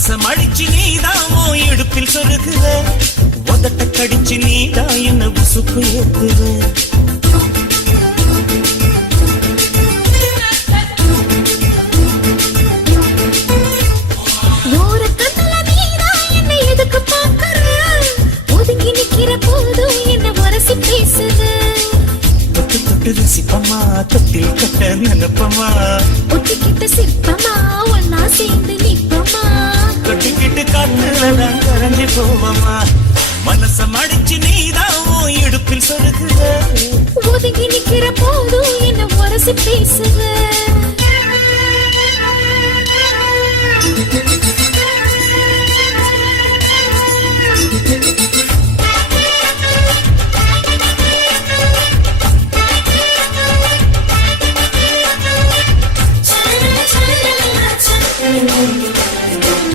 மனச மடிச்சு நீதாமோ இடுப்பில் சொருகுற உதட்ட கடிச்சு நீதா என்ன உசுப்பு ஏத்துற சிப்பமா தொட்டில் கட்ட நினைப்பமா ஒட்டிக்கிட்ட சிற்பமா ஒன்னா சேர்ந்து நிற்பமா கொட்டிக்கிட்டு காத்துலதான் கரைஞ்சு போவமா மனச மடிச்சு நீதான் இடுப்பில் சொருகுற ஒதுங்கி நிக்கிற போதும் என்ன உரசி பேசுற